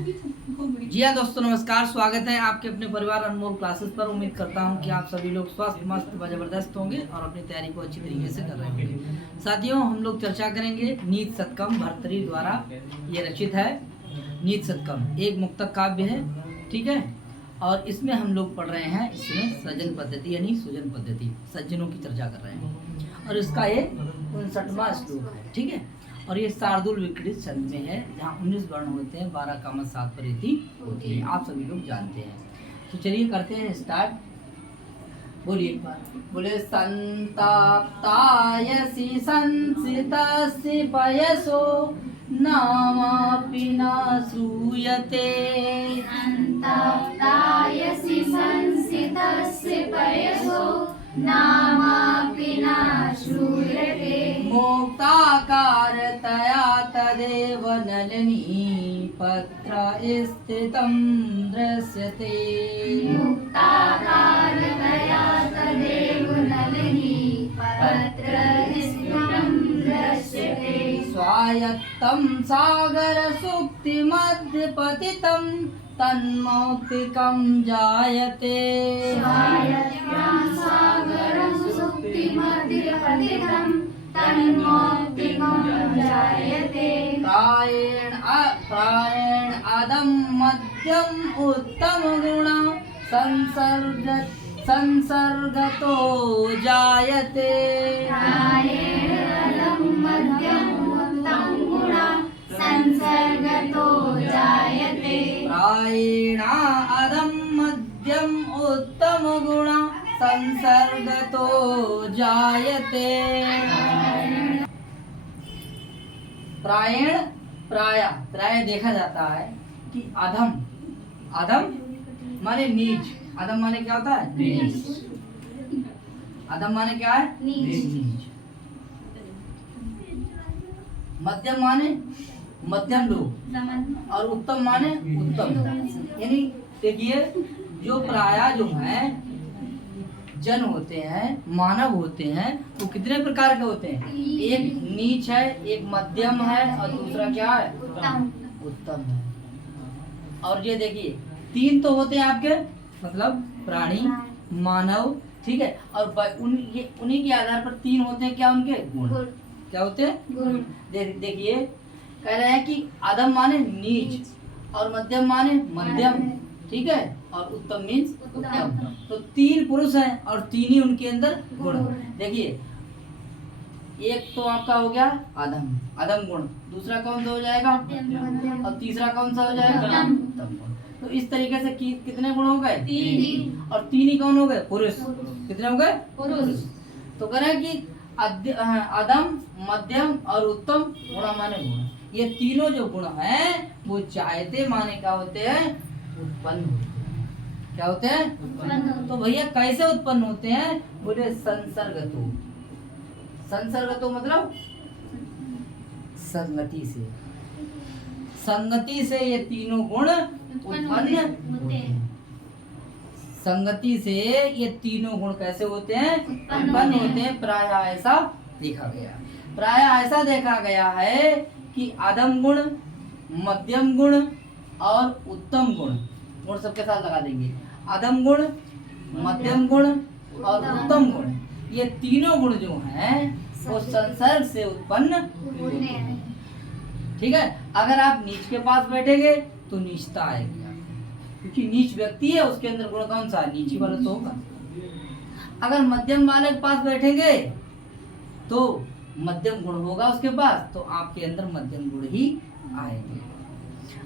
जी हाँ दोस्तों, नमस्कार। स्वागत है आपके अपने परिवार अनमोल क्लासेस पर। उम्मीद करता हूँ कि आप सभी लोग स्वस्थ, मस्त व जबरदस्त होंगे और अपनी तैयारी को अच्छी तरीके से कर रहे होंगे। साथियों, हम लोग चर्चा करेंगे नीत शतकम, भर्तृहरि द्वारा ये रचित है। नीत शतकम एक मुक्तक काव्य है, ठीक है। और इसमें हम लोग पढ़ रहे हैं, इसमें सृजन पद्धति यानी सुजन पद्धति, सज्जनों की चर्चा कर रहे हैं। और इसका ये 59वां श्लोक है, ठीक है। और ये शार्दुल विकृत छंद में है, जहाँ 19 वर्ण होते हैं, 12 कामत 7 परिधि होती है, आप सभी लोग जानते हैं। तो चलिए करते हैं स्टार्ट। बोलिए एक बार, बोले संताप्तायसि संसितस्य पयसो नामापि न श्रूयते। संताप्तायसि संसितस्य पयसो नामापि न श्रूयते। मुक्ताकारतया तदेव नलिनी पत्र स्थितं दृश्यते। मुक्ताकारतया तदेव नलिनी पत्र स्थितं दृश्यते। स्वायत्तं सागरसुप्तिमध्यपतितं तन्मौक्तिकं जायते। स्वायत्तं सागरं सुप्तिमध्यपतितं तन्मौक्तिकं जायते। प्रायेण अदं मध्यम उत्तम गुण संसर्गतो जायते। प्रायेण अदं मध्यम उत्तम गुण संसर्गतो जायते। प्रायेण अदं मध्यम उत्तम गुण संसर्गतो जायते। प्रायेण प्राय देखा जाता है कि अधम, अधम माने नीच। अधम माने क्या होता है? नीच। अधम माने क्या है? नीच। मध्यम माने मध्यम लोग, और उत्तम माने उत्तम। यानी देखिए, जो प्राय जो है जन होते हैं, मानव होते हैं, वो कितने प्रकार के होते हैं? एक नीच है, एक मध्यम है, और दूसरा क्या है? उत्तम है। और ये देखिए, 3 तो होते हैं आपके, मतलब प्राणी, मानव, ठीक है। और उन्हीं के आधार पर 3 होते हैं, क्या उनके गुण? क्या होते हैं? गुण। देखिए, कह रहे हैं कि अधम माने नीच, और मध्यम माने मध्यम, ठीक है, और उत्तम मीन्स उत्तम। तो 3 पुरुष हैं और 3 ही उनके अंदर गुण। देखिए, एक तो आपका हो गया अधम, अधम गुण। दूसरा कौन सा हो जाएगा? और तीसरा कौन सा हो जाएगा? उत्तम गुण। तो इस तरीके से कितने गुण हो गए? 3। और 3 ही कौन हो गए? पुरुष। कितने हो गए? पुरुष। तो कह रहे हैं कि अधम, मध्यम और उत्तम गुण माने गुण। ये तीनों जो गुण हैं वो चाहते माने क्या होते हैं? उत्पन्न होते हैं। क्या होते हैं? उत्पन्न। तो भैया कैसे उत्पन्न होते हैं? बोले संसर्गतो। संसर्गतो मतलब संगति से। संगति से ये तीनों गुण उत्पन्न होते हैं। संगति से ये तीनों गुण कैसे होते हैं? उत्पन्न होते हैं। प्राय ऐसा देखा गया, प्राय ऐसा देखा गया है कि अधम गुण, मध्यम गुण और उत्तम गुण, गुण सबके साथ लगा देंगे। अधम गुण, मध्यम गुण और उत्तम गुण, ये तीनों गुण जो हैं वो संसर्ग से उत्पन्न होते हैं, ठीक है। अगर आप नीच के पास बैठेंगे तो नीचता आएगी, क्योंकि नीच व्यक्ति है, उसके अंदर गुण कौन सा है? नीची वाला तो होगा। अगर मध्यम वाले के पास बैठेंगे तो मध्यम गुण होगा उसके पास, तो आपके अंदर मध्यम गुण ही आएंगे।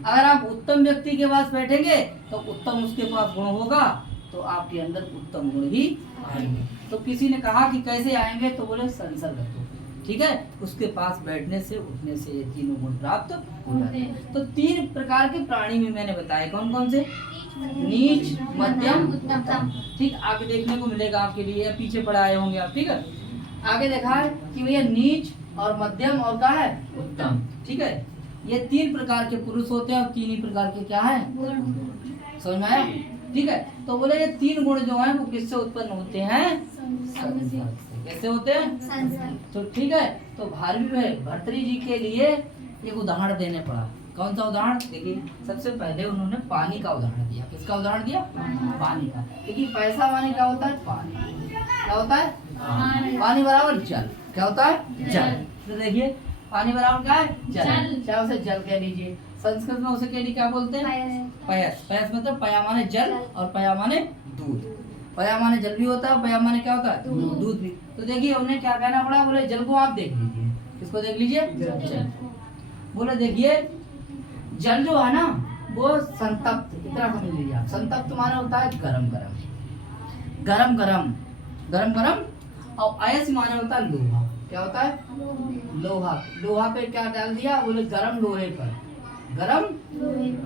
अगर आप उत्तम व्यक्ति के पास बैठेंगे तो उत्तम उसके पास गुण होगा, तो आपके अंदर उत्तम गुण ही आएंगे। तो किसी ने कहा कि कैसे आएंगे? तो बोले संसर्गतो, ठीक है। उसके पास बैठने से, उठने से ये तीनों गुण प्राप्त हो जाते हैं। तो 3 प्रकार के प्राणी में मैंने बताए, कौन कौन से? नीच, मध्यम, उत्तम। ठीक, आगे देखने को मिलेगा आपके लिए, पीछे पढ़ाए होंगे आप, ठीक है। आगे देखा है कि भैया नीच और मध्यम और क्या है? उत्तम, ठीक है। ये 3 प्रकार के पुरुष होते हैं और 3 ही प्रकार के क्या है? समझ में आया? ठीक है। तो बोले ये 3 गुण जो हैं वो किससे उत्पन्न होते हैं? संसर्ग से। कैसे होते हैं? तो ठीक है। तो भर्तृहरि जी के लिए एक उदाहरण देने पड़ा। कौन सा उदाहरण? देखिए सबसे पहले उन्होंने पानी का उदाहरण दिया। किसका उदाहरण दिया? पानी का। देखिए पैसा माने क्या होता है? पानी। क्या होता है? पानी बराबर जल। क्या होता है? जल। तो देखिए पानी बराबर क्या है? जल। चाहे उसे जल कह लीजिए, संस्कृत में उसे कह लीजिए क्या बोलते हैं? पयस। पयस मतलब पया माने जल और पया माने दूध। पया माने जल भी होता है, पया माने क्या होता है? दूध भी। तो देखिए उन्हें क्या कहना पड़ा, बोले जल को आप देख लीजिए। किसको देख लीजिए? जल। बोले देखिए जल जो है ना वो संतप्त, इतना समझ लीजिए आप। संतप्त माने होता है गरम गरम, गरम गरम, गरम गरम। और अयस माने होता है लोहा। क्या होता है? लोहा। लोहा पे क्या डाल दिया? बोले गरम लोहे पर, गरम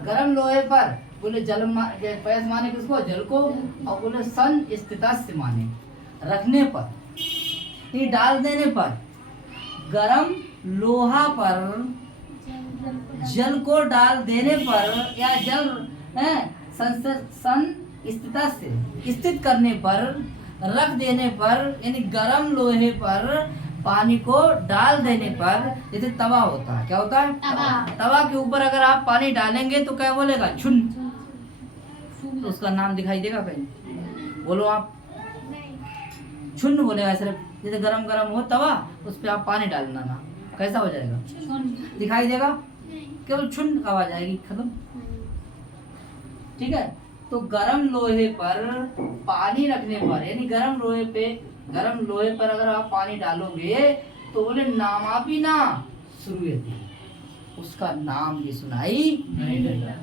गरम लोहे पर। बोले जल पयस माने किसको? जल को। और बोले सन स्थितस्य माने रखने पर, ये डाल देने पर, गरम लोहा पर जल को डाल देने पर, या जल सन स्थित करने पर, रख देने पर, यानी गरम लोहे पर पानी को डाल देने पर, जैसे तवा होता है। क्या होता है? तवा के ऊपर अगर आप पानी डालेंगे तो क्या बोलेगा? छुन। तो उसका नाम दिखाई देगा कहीं? बोलो आप। छुन बोलेगा सिर्फ। जैसे गरम गरम हो तवा, उस पर आप पानी डालना ना, कैसा हो जाएगा? दिखाई देगा? केवल छुन आवाज आएगी, खत्म। ठीक है। तो गरम लोहे पर पानी रखने पर, यानी गरम लोहे पर अगर आप पानी डालोगे तो बोले नामापी ना श्रूयते, उसका नाम भी सुनाई नहीं देता।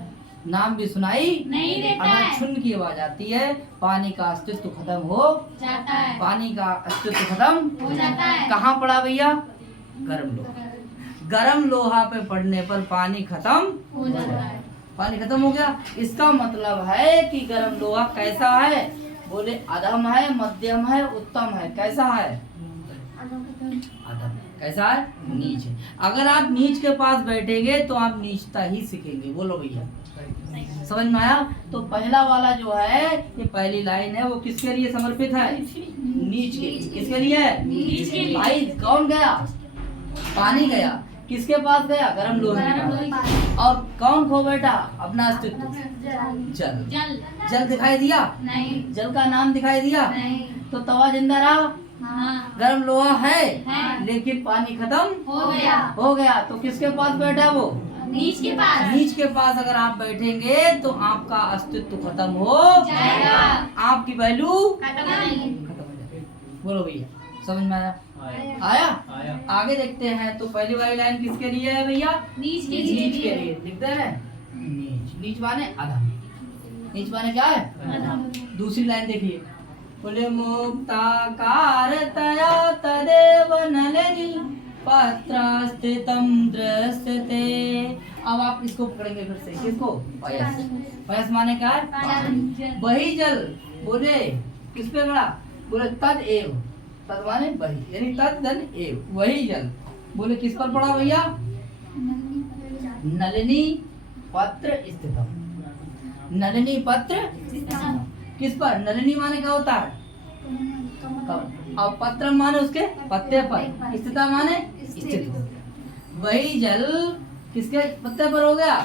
नाम भी सुनाई नहीं देता। अगर छुन की आवाज आती है पानी का अस्तित्व खत्म हो जाता है। पानी का अस्तित्व खत्म हो जाता है। कहाँ पड़ा भैया? गरम लोहा। गरम लोहा पे पड़ने पर पानी खत्म हो जाता है। पानी खत्म हो गया। इसका मतलब है कि गरम लोहा कैसा है? बोले अधम है, मध्यम है, उत्तम है। कैसा है? अधम। कैसा है? नीच है। अगर आप नीच के पास बैठेंगे तो आप नीचता ही सीखेंगे। बोलो भैया, समझ में आया? तो पहला वाला जो है, ये पहली लाइन है, वो किसके लिए समर्पित है? नीच के लिए। किसके लिए? नीच के लिए। भाई कौन गया? पानी गया। किसके पास गया? गरम लोहे के पास। और कौन खो बैठा अपना अस्तित्व? जल। जल दिखाई दिया? नहीं। जल का नाम दिखाई दिया? नहीं। तो तवा जिंदा रहा? हाँ। गरम लोहा है, लेकिन पानी खत्म हो गया। तो किसके पास बैठा वो? नीच के पास। नीच के पास अगर आप बैठेंगे तो आपका अस्तित्व खत्म हो जाएगा, आपकी वैल्यू खत्म हो जाएगी। बोलो भैया, समझ में आया? आया? आगे देखते हैं। तो पहली वाली लाइन किसके लिए है भैया? नीच के लिए। लिखते हैं नीच। नीच माने अधम। नीच माने क्या है? अधम। दूसरी लाइन देखिए, बोले मुक्ताकारतया तदेव नलिनी पत्रास्थितं दृश्यते। अब आप इसको पकड़ेंगे फिर से। किसको? पयस। पयस माने क्या है? वही जल। बोले किस पे पड़ा? बोले तद एव। तद माने वही, यानी तद धन एव, वही जल। बोले किस पर पड़ा भैया? नलिनी पत्र स्थितम। नलिनी पत्र किस पर? नलिनी माने क्या होता है? और पत्र माने उसके पत्ते पर, स्थिता माने स्थित। वही जल किसके पत्ते पर हो गया?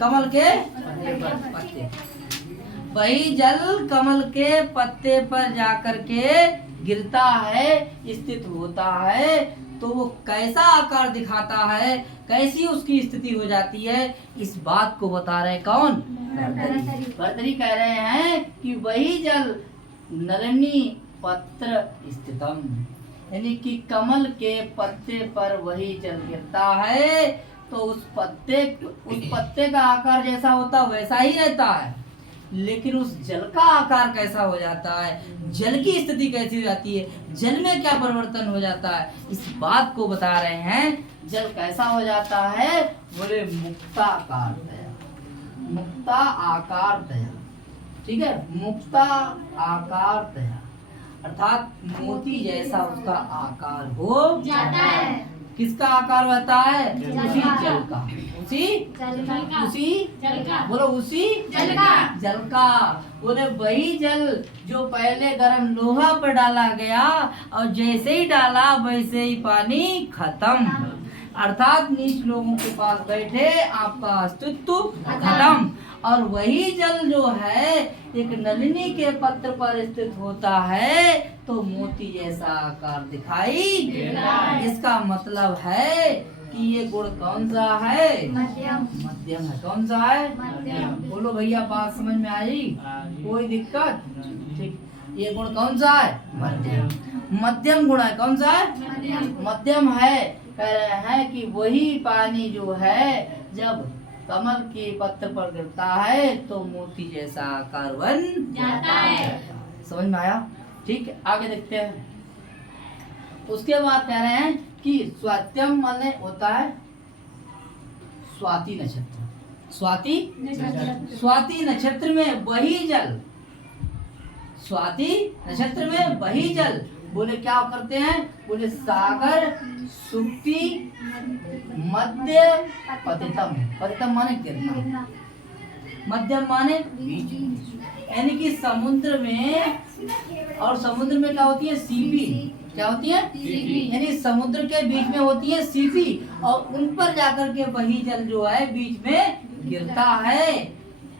कमल के पत्ते। वही जल कमल के पत्ते पर जाकर के गिरता है, स्थित होता है। तो वो कैसा आकार दिखाता है, कैसी उसकी स्थिति हो जाती है, इस बात को बता रहे कौन? भर्तरी कह रहे हैं कि वही जल नलिनी पत्र स्थितम, यानी कि कमल के पत्ते पर वही जल गिरता है। तो उस पत्ते का आकार जैसा होता वैसा ही रहता है, लेकिन उस जल का आकार कैसा हो जाता है, जल की स्थिति कैसी हो जाती है, जल में क्या परिवर्तन हो जाता है, इस बात को बता रहे हैं। जल कैसा हो जाता है? बोले मुक्ताकार दया। मुक्ता आकार दया। ठीक है, मुक्ता आकार दया अर्थात मोती जैसा उसका आकार हो जाता है। किसका आकार रहता है? उसी जल का। उसी जल का। बोलो उसी जल का। बोले वही जल जो पहले गरम लोहा पर डाला गया और जैसे ही डाला वैसे ही पानी खत्म। अर्थात नीच लोगों के पास बैठे आपका अस्तित्व खत्म। और वही जल जो है एक नलिनी के पत्र पर स्थित होता है तो मोती जैसा आकार दिखाई। इसका मतलब है कि ये गुण कौन सा है? मध्यम। मध्यम है। कौन सा है? मध्यम। बोलो भैया, बात समझ में आई? कोई दिक्कत? ठीक। ये गुण कौन सा है? मध्यम। मध्यम गुण है। कौन सा है? मध्यम। मध्यम है। कह रहे हैं कि वही पानी जो है जब कमल के पत्र पर गिरता है तो मोती जैसा आकार बन जाता है। समझ में आया? ठीक है, आगे देखते हैं। उसके बाद कह रहे हैं कि स्वात्यम माने होता है स्वाति नक्षत्र। स्वाति नक्षत्र में वही जल, स्वाति नक्षत्र में वही जल बोले क्या करते हैं? बोले सागर सुक्ति मध्य पतितम। पतितम माने गिरना, मध्यम माने बीच। यानी कि समुद्र में, और समुद्र में क्या होती है? सीपी। क्या होती है? यानी समुद्र के बीच में होती है सीपी, और उन पर जाकर के वही जल जो है बीच में गिरता है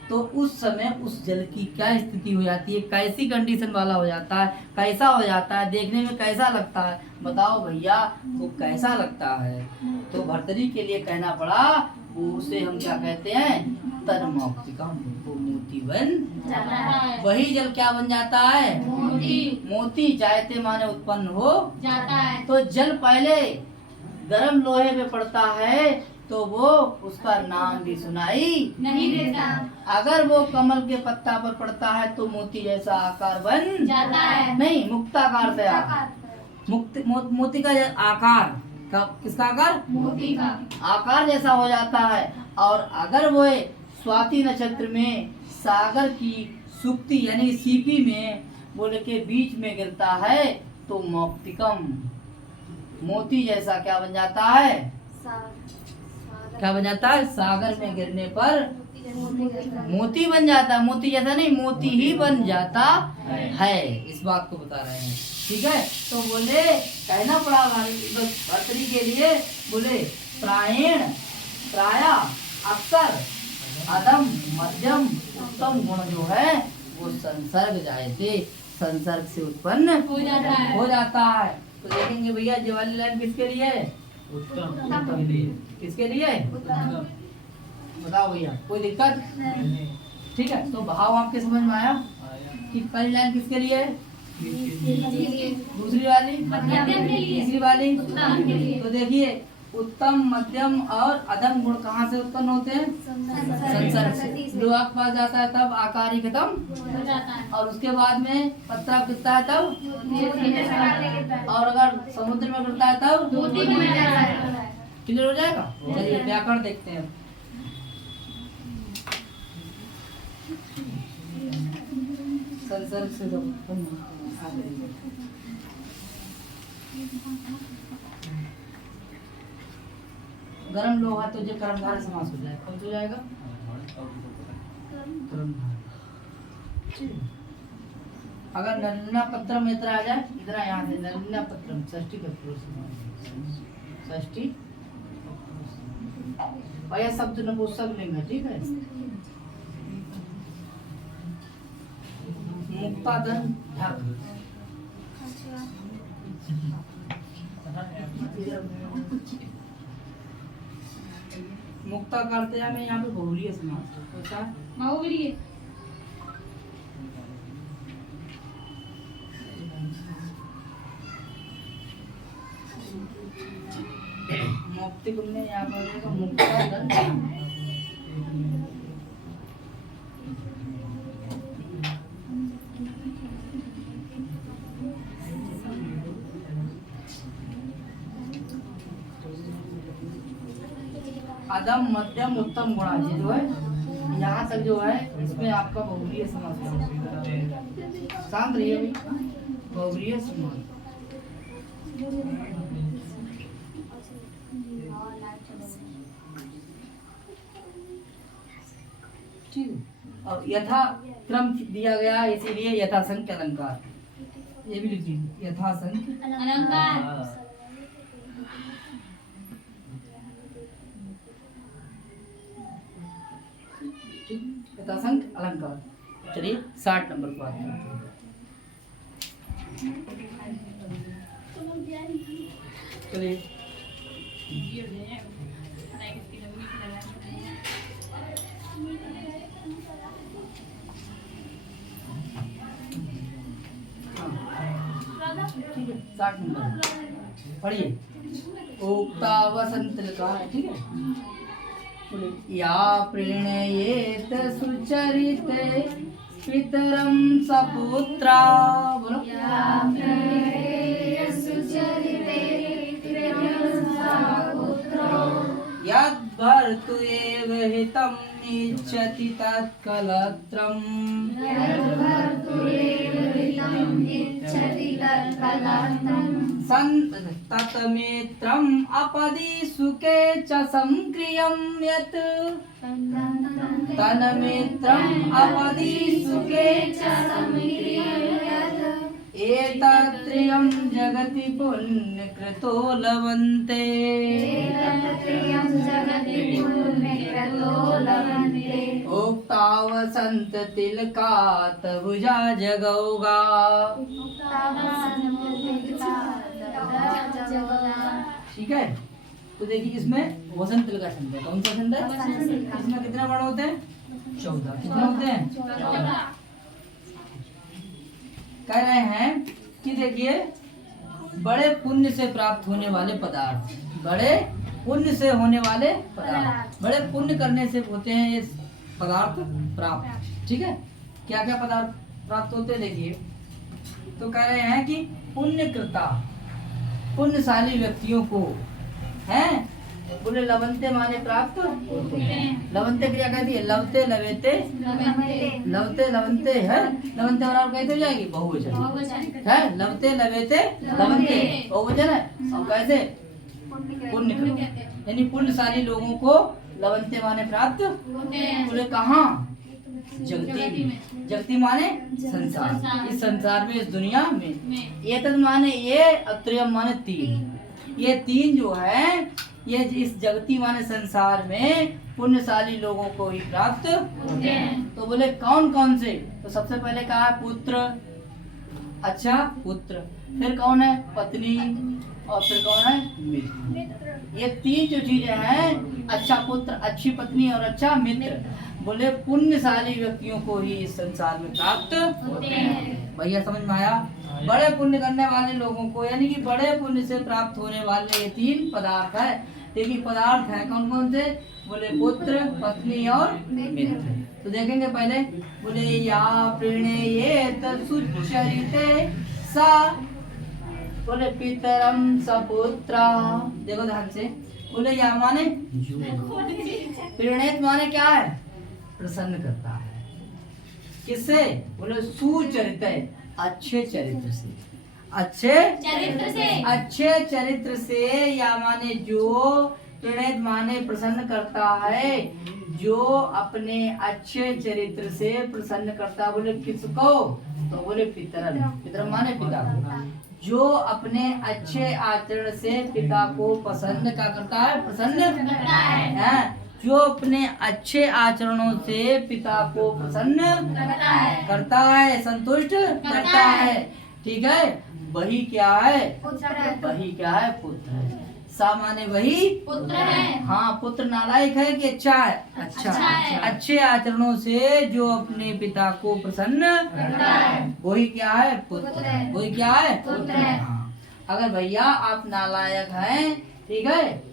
तो उस समय उस जल की क्या स्थिति हो जाती है? कैसी कंडीशन वाला हो जाता है? कैसा हो जाता है? देखने में कैसा लगता है? बताओ भैया, वो कैसा लगता है? तो भर्तरी के लिए कहना पड़ा, वो उसे हम क्या कहते हैं? तन्मौक्तिकम। वो मोती बन जाता है। वही जल क्या बन जाता है? मोती। मोती जायते माने उत्पन्न हो जाता है। तो जल पहले गर्म लोहे में पड़ता है तो वो उसका नाम भी सुनाई नहीं देता। अगर वो कमल के पत्ता पर पड़ता है तो मोती जैसा आकार बन जाता है। नहीं, मुक्ताकार से मोती का आकार का, किसका आकार? मोती का आकार जैसा हो जाता है। और अगर वो स्वाति नक्षत्र में सागर की सुक्ति यानी सीपी में बोले के बीच में गिरता है तो मौक्तिकम मोती जैसा क्या बन जाता है? क्या बन जाता है? सागर में गिरने पर मोती बन जाता है। मोती जैसा नहीं, मोती ही बन जाता है। इस बात को बता रहे हैं। ठीक है, तो बोले कहना पड़ा भर्तरी के लिए, बोले प्रायण प्राया अक्सर अधम मध्यम उत्तम गुण जो है वो संसर्ग जायते, संसर्ग से उत्पन्न हो जाता है। तो देखेंगे भैया, ये वाली लाइन किसके लिए है? उत्तम। किसके लिए? बताओ भैया, कोई दिक्कत? ठीक है, तो भाव आपके समझ में आया कि पहली लाइन किसके लिए है? दूसरी वाली? तीसरी वाली? तो देखिए, उत्तम मध्यम और अधम गुण कहाँ से उत्पन्न होते हैं? संसर्ग से। लोहा के पास जाता है तब आकार ही खत्म, और उसके बाद में पत्रा गिरता है तब, और अगर समुद्र में गिरता है तब क्लियर हो जाएगा। चलिए व्याकरण देखते हैं। संसर्ग से जब गरम लोहा तो जो कर्मधारय समास हो जाएगा। कौन हो जाएगा? अगर नलिना पत्रम इधर आ जाए, इधर यहाँ से नलिना पत्रम षष्ठी का षष्ठी भैया शब्द नपुंसक लिंग है। ठीक है, मुक्ताधन ढक मुक्ता करते हैं। मैं यहाँ पे बहुरीय समास होता है। बहुब्रीय। मुक्ति कुमने यहाँ पर मुक्ताधन अधम मध्यम उत्तम गुणा जो है यहाँ तक जो है इसमें आपका बहुब्रीय समास शांत रहिए भाई। बहुब्रीय समास ठीक। और यथा क्रम दिया गया इसीलिए यथासंख्य अलंकार, ये भी लिख दीजिए। यथासंख्य अलंकार। ठीक, यथासंख्य अलंकार। चलिए 60 नंबर को आते हैं। चलिए ठीक है 60 नंबर पढ़िए। उक्ता वसंत का है, ठीक है। बोलिए, या प्रणयेत सुचरिते पितरम सपुत्रा। बोलो यद्भर्तु एव हितं इच्छति तत्कलत्रम् तत्मित्रम् अपदि सुखे च संक्रियं यत् तन्मित्रम् अपदि सुखे च एतत्त्रयं जगति पुण्यकृतो लभन्ते। उक्ता वसंत तिलकात् भुजा जगौगा। ठीक है, तो देखिए इसमें वसंत तिलक का छंद है। कौन सा छंद है? इसमें कितने वर्ण होते हैं? 14। कितने होते हैं? कह रहे हैं कि देखिए बड़े पुण्य से प्राप्त होने वाले पदार्थ, बड़े पुण्य से होने वाले पदार्थ, बड़े पुण्य करने से होते हैं ये पदार्थ प्राप्त। ठीक है, क्या क्या पदार्थ प्राप्त होते हैं देखिए। तो कह रहे हैं कि पुण्यकृता, पुण्यशाली व्यक्तियों को हैं, बोले लवंते माने प्राप्त होते हैं। लवंते क्रिया कहती है लवते लवेते लवते लवंते है। लवंते और कैसे हो जाएगी? बहुवचन है। लवते लवेते लवंते बहुवचन है। और कैसे? पुण्य, यानी पुण्यशाली लोगों को लवंते माने प्राप्त बोले कहाँ? जगती में। जगती माने संसार, इस संसार में, इस दुनिया में। ये तद माने ये, अत्रयम माने तीन। ये तीन जो है ये इस जगती माने संसार में पुण्यशाली लोगों को ही प्राप्त होते हैं। तो बोले कौन कौन से? तो सबसे पहले कहा है पुत्र। अच्छा पुत्र, फिर कौन है? पत्नी, और फिर कौन है? मित्र। ये तीन जो चीजें हैं, अच्छा पुत्र, अच्छी पत्नी और अच्छा मित्र, बोले पुण्यशाली व्यक्तियों को ही इस संसार में प्राप्त होते हैं। भैया समझ में आया? बड़े पुण्य करने वाले लोगों को, यानी कि बड़े पुण्य से प्राप्त होने वाले ये तीन पदार्थ है। देखिए पदार्थ है कौन कौन से? बोले पुत्र, पत्नी और मित्र। तो देखेंगे पहले, बोले या प्रणयेत सुचरिते सा, बोले पितरम सपुत्रा। देखो ध्यान से, बोले या माने प्रणयेत माने क्या है? प्रसन्न करता है। किससे? बोले सुचरित, अच्छे चरित्र से। अच्छे चरित्र से, या माने जो, प्रणीत माने प्रसन्न करता है, जो अपने अच्छे चरित्र से प्रसन्न करता। बोले किसको? तो बोले पितरम। पितरम माने पिता को। जो अपने अच्छे आचरण से पिता को पसंद क्या करता है? प्रसन्न करता है। जो अपने अच्छे आचरणों से पिता को प्रसन्न करता है, संतुष्ट करता है। ठीक है, वही क्या है? वही क्या है? पुत्र है। सा माने वही पुत्र है। हाँ, पुत्र नालायक है कि अच्छा है? अच्छा है। अच्छे आचरणों से जो अपने पिता को प्रसन्न करता है, वही क्या है? पुत्र। वही क्या है? पुत्र है। हाँ, अगर भैया आप नालायक हैं, ठीक है,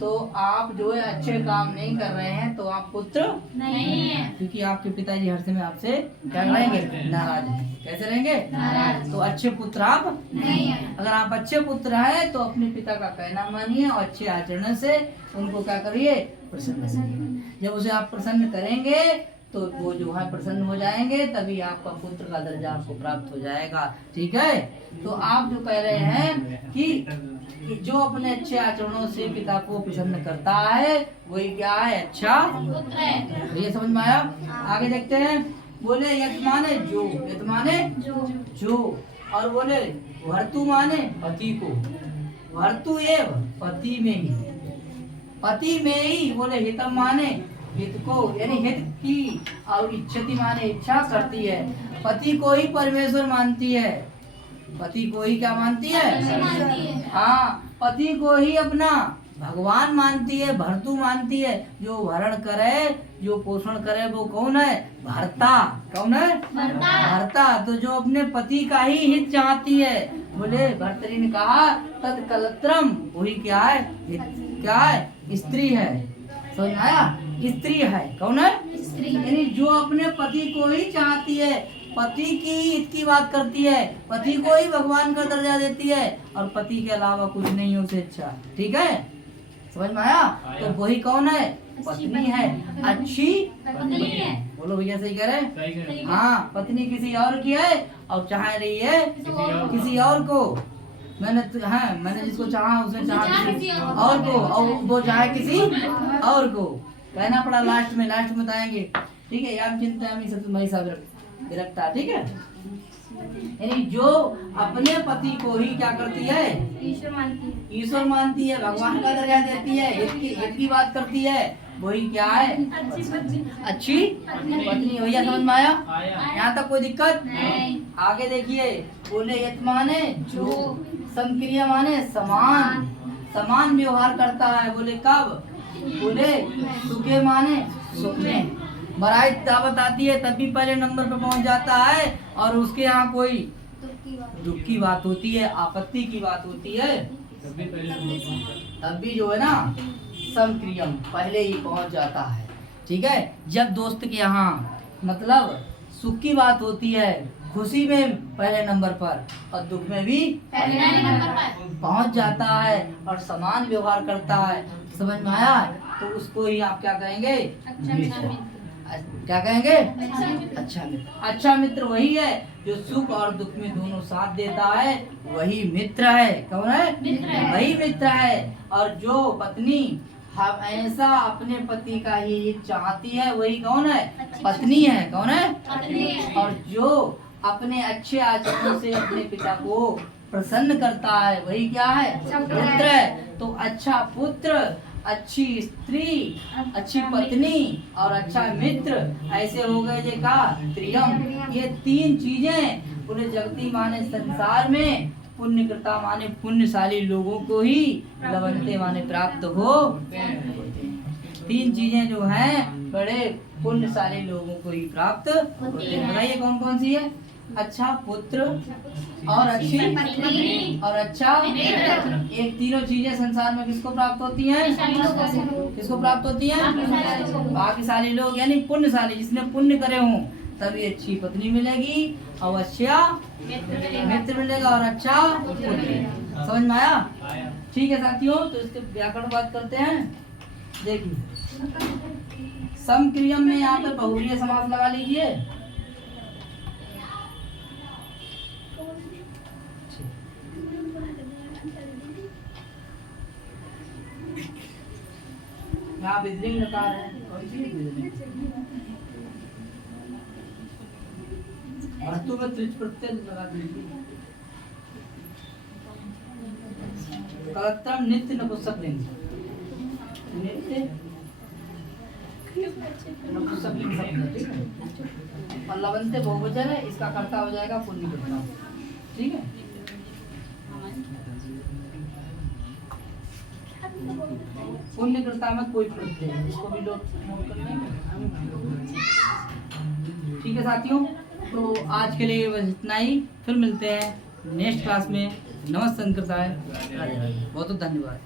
तो आप जो है अच्छे काम नहीं कर रहे हैं, तो आप पुत्र नहीं है, क्योंकि आपके पिताजी हर समय आपसे क्या रहेंगे? नाराज हैं। कैसे रहेंगे? नाराज। तो अच्छे पुत्र आप नहीं है। अगर आप अच्छे पुत्र हैं तो अपने पिता का कहना मानिए और अच्छे आचरण से उनको क्या करिए? प्रसन्न करिए। जब उसे आप प्रसन्न करेंगे तो वो जो है प्रसन्न हो जाएंगे, तभी आपका पुत्र का दर्जा आपको प्राप्त हो जाएगा। ठीक है, तो आप जो कह रहे हैं कि जो अपने अच्छे आचरणों से पिता को प्रसन्न करता है, वही क्या है? अच्छा पुत्र है। ये समझ में आया? आगे देखते हैं। बोले यत माने जो, यत माने जो, और बोले भर्तु माने पति को। भर्तु एव, पति में ही, पति में ही। बोले हितम माने हित को यानी हित की, और इच्छति माने इच्छा करती है। पति को ही परमेश्वर मानती है, पति को ही क्या मानती है? हाँ, पति को ही अपना भगवान मानती है, भर्तु मानती है। जो भरण करे, जो पोषण करे, वो कौन है? भर्ता। कौन है? भर्ता। तो जो अपने पति का ही हित चाहती है, बोले भर्तरी ने कहा तद कलत्रम, वही क्या है? क्या है? स्त्री है। समझ में आया? स्त्री है। कौन है? यानी जो अपने पति को ही चाहती है, पति की हित की बात करती है, पति को ही भगवान का दर्जा देती है, और पति के अलावा कुछ नहीं उसे अच्छा। ठीक है, समझ में आया? तो वही कौन है? पत्नी है, अच्छी पत्नी है। बोलो भैया, सही कह रहे? हाँ, पत्नी किसी और की है और चाह रही है किसी और को। मैंने जिसको चाहा उसने चाहा किसी और को, और वो चाहे किसी और को। कहना पड़ा लास्ट में बताएंगे। ठीक है, याम चिंता सतमई सब विरक्ता। ठीक है, यानी जो अपने पति को ही क्या करती है? ईश्वर मानती है, भगवान का दर्जा देती है, हित की बात करती है, वही क्या है? अच्छी पत्नी। भैया समझ में आया? यहाँ तक कोई दिक्कत? आगे देखिए, बोले यत माने जो, समक्रिया माने समान, समान व्यवहार करता है। बोले कब? बोले सुखे माने सुख में। बराई दावत आती है तब भी पहले नंबर पे पहुंच जाता है, और उसके यहाँ कोई दुख की बात होती है, आपत्ति की बात होती है, तब भी जो है ना समक्रियम पहले ही पहुंच जाता है। ठीक है, जब दोस्त के यहाँ मतलब सुख की बात होती है, खुशी में पहले नंबर पर, और दुख में भी पहले नंबर पर पहुंच जाता है, और समान व्यवहार करता है। समझ में आया? तो उसको ही आप क्या कहेंगे? क्या कहेंगे? अच्छा मित्र। अच्छा मित्र वही है जो सुख और दुख में दोनों साथ देता है, वही मित्र है। कौन है? वही मित्र है। और जो पत्नी हमेशा अपने पति का ही चाहती है, वही कौन है? पत्नी है। कौन है? और जो अपने अच्छे आचरण से अपने पिता को प्रसन्न करता है, वही क्या है? मित्र है। तो अच्छा पुत्र, अच्छी स्त्री, अच्छी पत्नी और अच्छा मित्र, ऐसे हो गए जे का त्रियम। ये तीन चीजें पूरे जगती माने संसार में पुण्यकृता माने पुण्यशाली लोगों को ही लवंते माने प्राप्त हो। तीन चीजें जो हैं बड़े पुण्यशाली लोगों को ही प्राप्त होते हैं। बताइए कौन कौन सी है? अच्छा पुत्र और अच्छी पत्नी और अच्छा मित्र। ये तीनों चीजें संसार में किसको प्राप्त होती हैं? किसको प्राप्त होती हैं? भाग्यशाली लोग, यानी पुण्यशाली, जिसने पुण्य करे हों तभी अच्छी पत्नी मिलेगी, और अच्छा मित्र मिलेगा, और अच्छा पुत्र। समझ में आया? ठीक है साथियों, तो इसके व्याकरण बात करते हैं। देखिए, समक्रियम में यहाँ पे बहुव्रीहि समास लगा लीजिए। यहाँ विद्लिंग नकार है, धातु में त्रिच प्रत्यय लगा दीजिए। कलत्रम नित्य नपुंसकलिंग, नित्य नपुंसकलिंग शब्द है। ठीक है, और लवंते बहुवचन है, इसका कर्ता हो जाएगा पुण्यकृता। ठीक है, पुण्यकृता में कोई प्रत्यय है, इसको भी लोग नोट कर लेंगे। ठीक है साथियों, तो आज के लिए बस इतना ही। फिर मिलते हैं नेक्स्ट क्लास में। नमस्ते, बहुत बहुत धन्यवाद।